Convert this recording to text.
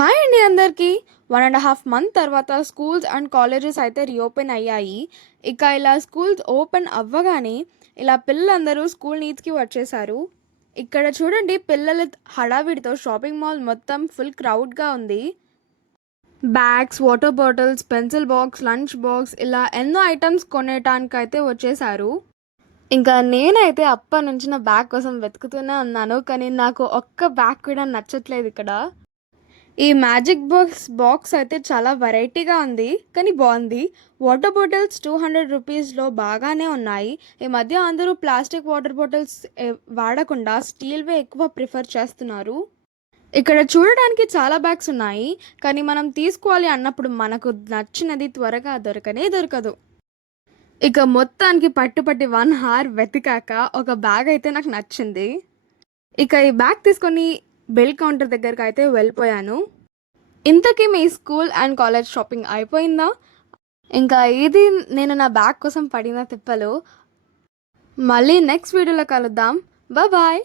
Hi అండి అందరికీ. 1.5 month తర్వాత స్కూల్స్ అండ్ కాలేజెస్ అయితే రీఓపెన్ అయ్యాయి. ఇక ఇలా స్కూల్స్ ఓపెన్ అవ్వగానే ఇలా పిల్లలందరూ స్కూల్ నీడ్స్కి వచ్చేసారు. ఇక్కడ చూడండి, పిల్లల హడావిడితో షాపింగ్ మాల్ మొత్తం ఫుల్ క్రౌడ్గా ఉంది. Bags, water bottles, pencil box, lunch box ఇలా ఎన్నో ఐటమ్స్ కొనేటానికైతే వచ్చేసారు. ఇంకా నేనైతే అప్పటి నుంచి నా బ్యాగ్ కోసం వెతుకుతూనే ఉన్నాను, కానీ నాకు ఒక్క బ్యాగ్ కూడా నచ్చట్లేదు ఇక్కడ. ఈ మ్యాజిక్ బాక్స్ అయితే చాలా వెరైటీగా ఉంది, కానీ బాగుంది. వాటర్ బాటిల్స్ 200 రూపీస్లో బాగానే ఉన్నాయి. ఈ మధ్య అందరూ ప్లాస్టిక్ వాటర్ బాటిల్స్ వాడకుండా స్టీల్వే ఎక్కువ ప్రిఫర్ చేస్తున్నారు. ఇక్కడ చూడడానికి చాలా బ్యాగ్స్ ఉన్నాయి, కానీ మనం తీసుకోవాలి అన్నప్పుడు మనకు నచ్చినది త్వరగా దొరకదు. ఇక మొత్తానికి పట్టుపట్టి 1 hour వెతికాక ఒక బ్యాగ్ అయితే నాకు నచ్చింది. ఇక ఈ బ్యాగ్ తీసుకొని బిల్ కౌంటర్ దగ్గరకు అయితే వెళ్ళిపోయాను. ఇంతకీ మీ స్కూల్ అండ్ కాలేజ్ షాపింగ్ అయిపోయిందా? ఇంకా ఇది నేను నా బ్యాగ్ కోసం పడిన తిప్పలు. మళ్ళీ నెక్స్ట్ వీడియోలో కలుద్దాం. బాయ్.